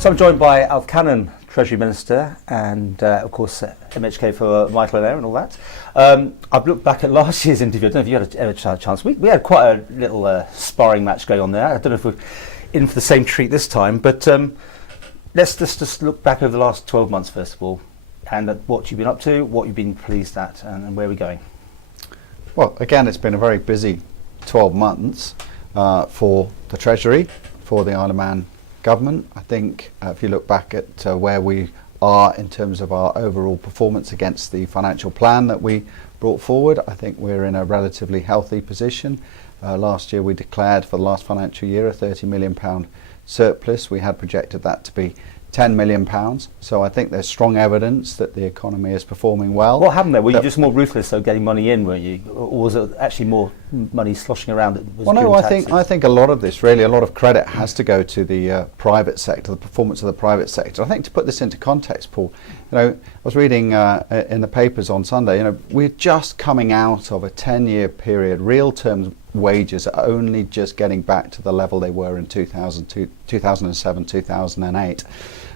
So I'm joined by Alf Cannan, Treasury Minister, and of course MHK for Michael and Ayre and all that. I've looked back at last year's interview. I don't know if you had a chance. We had quite a little sparring match going on there. I don't know if we're in for the same treat this time, but let's just look back over the last 12 months first of all, and at what you've been up to, what you've been pleased at, and where we're going. Well, again, it's been a very busy 12 months for the Treasury, for the Isle of Man government. I think if you look back at where we are in terms of our overall performance against the financial plan that we brought forward, I think we're in a relatively healthy position. Last year we declared for the last financial year a £30 million surplus. We had projected that to be £10 million. So I think there's strong evidence that the economy is performing well. What happened there? Were you just more ruthless, so getting money in, were you? Or was it actually more money sloshing around that was no, I think a lot of this, really, a lot of credit has to go to the private sector, the performance of the private sector. I think to put this into context, Paul, I was reading in the papers on Sunday, we're just coming out of a 10-year period, real terms wages are only just getting back to the level they were in 2007, 2008.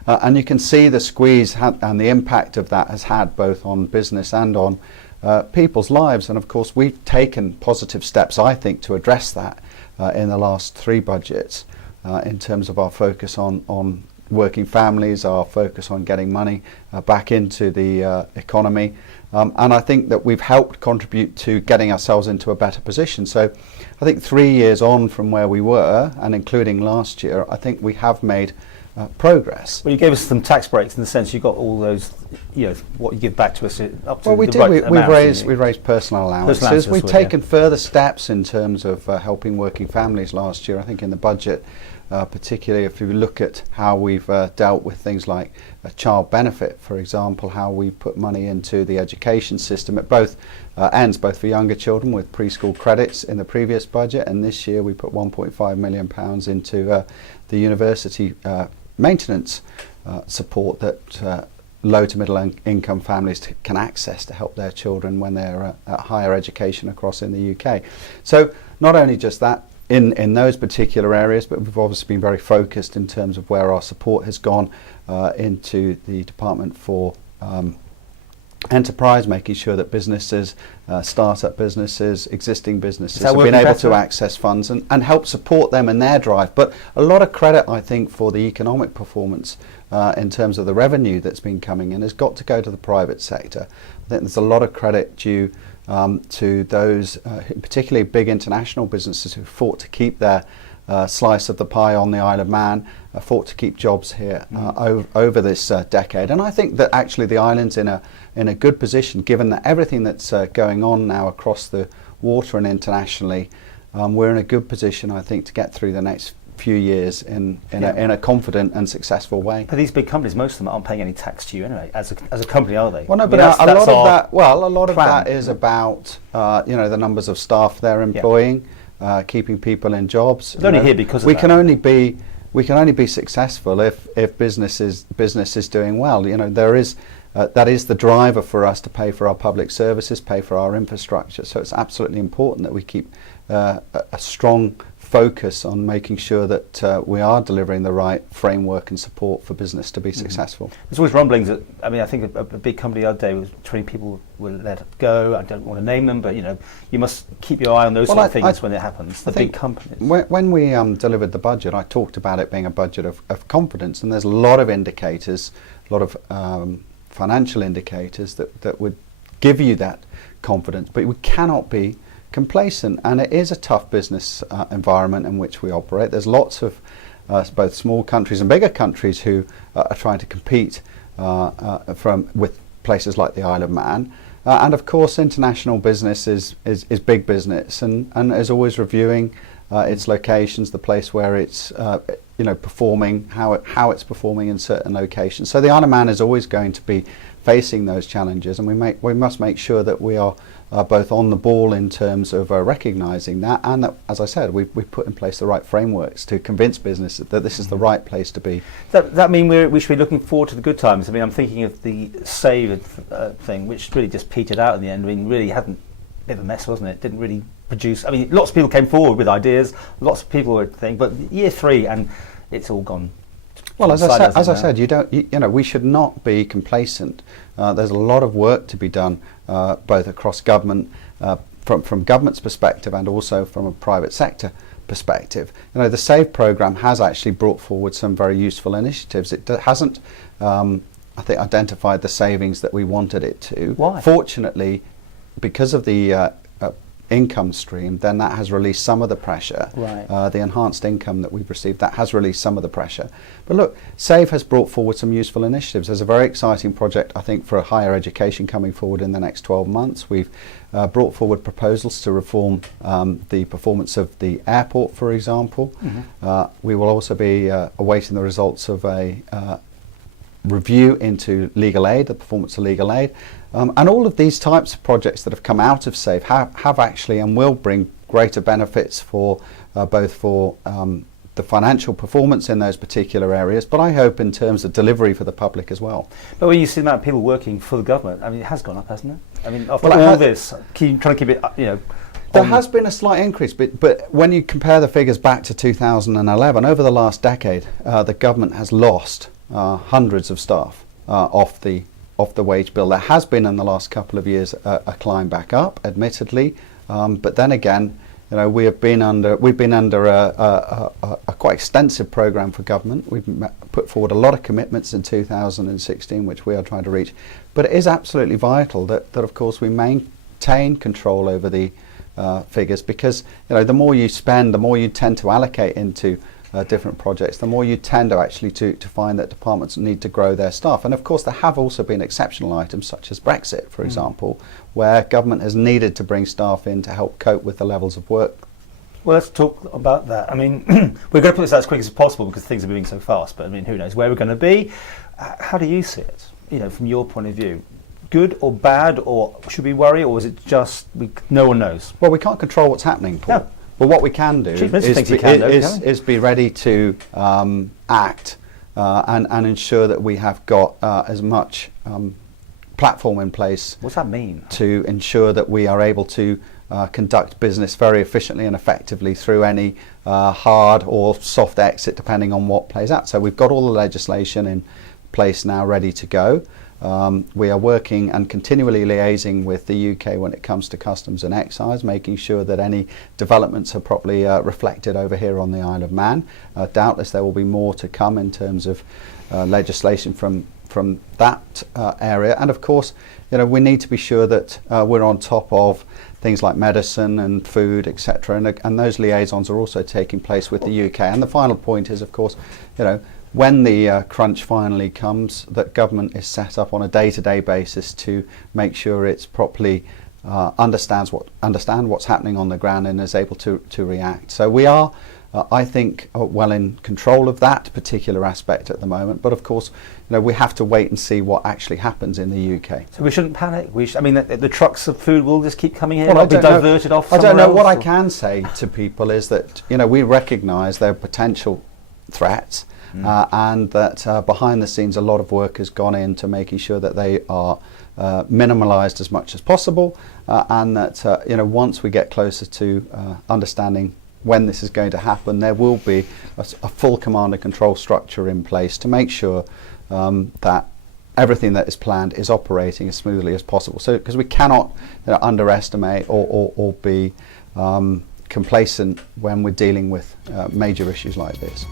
And you can see the squeeze and the impact of that has had both on business and on people's lives. And of course, we've taken positive steps, I think, to address that in the last 3 budgets in terms of our focus on working families, our focus on getting money back into the economy. And I think that we've helped contribute to getting ourselves into a better position. So I think 3 years on from where we were, and including last year, I think we have made progress. Well, you gave us some tax breaks in the sense you got all those, what you give back to us up to we the did. Right We've raised personal allowances. We've taken further steps in terms of helping working families last year. I think in the budget, particularly if you look at how we've dealt with things like a child benefit, for example, how we put money into the education system at both ends, both for younger children with preschool credits in the previous budget, and this year we put £1.5 million into the university maintenance support that low to middle income families can access to help their children when they're at higher education across in the UK. So not only just that in those particular areas, but we've obviously been very focused in terms of where our support has gone into the Department for Enterprise, making sure that businesses, start-up businesses, existing businesses have been able to access funds and help support them in their drive. But a lot of credit, I think, for the economic performance in terms of the revenue that's been coming in has got to go to the private sector. I think there's a lot of credit due to those, particularly big international businesses who fought to keep their slice of the pie on the Isle of Man, fought to keep jobs here over this decade. And I think that actually the island's in a good position, given that everything that's going on now across the water and internationally. We're in a good position, I think, to get through the next few years in a confident and succccessful way. But these big companies, most of them aren't paying any tax to you anyway. As a company, are they? Well, no, but a lot of that is about the numbers of staff they're employing, keeping people in jobs. It's only here because of we can only be successful if business is doing well. There is that is the driver for us to pay for our public services, pay for our infrastructure. So it's absolutely important that we keep a strong focus on making sure that we are delivering the right framework and support for business to be successful. There's always rumblings that, I think a big company the other day was 20 people were let go. I don't want to name them, but you must keep your eye on those sort of things when it happens. The big companies. When we delivered the budget, I talked about it being a budget of confidence, and there's a lot of indicators, a lot of financial indicators that would give you that confidence, but we cannot be complacent, and it is a tough business environment in which we operate. There's lots of both small countries and bigger countries who are trying to compete with places like the Isle of Man, and of course international business is big business and is always reviewing its locations, the place where it's performing, how it's performing in certain locations. So the Isle of Man is always going to be facing those challenges, and we must make sure that we are both on the ball in terms of recognising that, and that, as I said, we've put in place the right frameworks to convince business that this is the right place to be. Does that mean we should be looking forward to the good times? I'm thinking of the save thing, which really just petered out in the end. Really hadn't, a bit of a mess, wasn't it? Didn't really produce. Lots of people came forward with ideas, lots of people were but year 3 and it's all gone Well, as I said, we should not be complacent. There's a lot of work to be done, both across government, from government's perspective, and also from a private sector perspective. The SAVE programme has actually brought forward some very useful initiatives. It hasn't, I think, identified the savings that we wanted it to. Why? Fortunately, because of the income stream, then that has released some of the pressure. Right. The enhanced income that we've received, that has released some of the pressure. But look, SAVE has brought forward some useful initiatives. There's a very exciting project, I think, for higher education coming forward in the next 12 months. We've brought forward proposals to reform the performance of the airport, for example. We will also be awaiting the results of a review into legal aid, the performance of legal aid. And all of these types of projects that have come out of SAVE have actually and will bring greater benefits for both for the financial performance in those particular areas, but I hope in terms of delivery for the public as well. But when you see the amount of people working for the government, I mean, it has gone up, hasn't it? I mean, after all this, trying to keep it, There has been a slight increase, but when you compare the figures back to 2011, over the last decade, the government has lost hundreds of staff off the wage bill. There has been in the last couple of years a climb back up, admittedly, but then again, we've been under a quite extensive programme for government. We've put forward a lot of commitments in 2016, which we are trying to reach. But it is absolutely vital that of course we maintain control over the figures, because the more you spend, the more you tend to allocate into different projects, the more you tend to actually to find that departments need to grow their staff. And of course there have also been exceptional items such as Brexit, for example, where government has needed to bring staff in to help cope with the levels of work. Well, let's talk about that. I mean, we're going to put this out as quick as possible because things are moving so fast, but I mean, who knows where we're going to be. How do you see it, from your point of view? Good or bad, or should we worry, or is it just no one knows? Well, we can't control what's happening, Paul. No. But what we can do is be ready to act and ensure that we have got as much platform in place. What's that mean? To ensure that we are able to conduct business very efficiently and effectively through any hard or soft exit, depending on what plays out. So we've got all the legislation in place now ready to go. We are working and continually liaising with the UK when it comes to customs and excise, making sure that any developments are properly reflected over here on the Isle of Man. Doubtless there will be more to come in terms of legislation from that area. And of course, we need to be sure that we're on top of things like medicine and food, etc. And those liaisons are also taking place with the UK. And the final point is, of course, when the crunch finally comes, that government is set up on a day-to-day basis to make sure it's properly understand what's happening on the ground and is able to react. So we are, I think, well in control of that particular aspect at the moment. But of course, we have to wait and see what actually happens in the UK. So we shouldn't panic. I mean, the trucks of food will just keep coming here. Well, be diverted off. I don't know. Else, what I can say to people is that we recognise their potential threats. And that behind the scenes a lot of work has gone into making sure that they are minimalised as much as possible, and that once we get closer to understanding when this is going to happen, there will be a full command and control structure in place to make sure that everything that is planned is operating as smoothly as possible. So because we cannot underestimate or be complacent when we're dealing with major issues like this.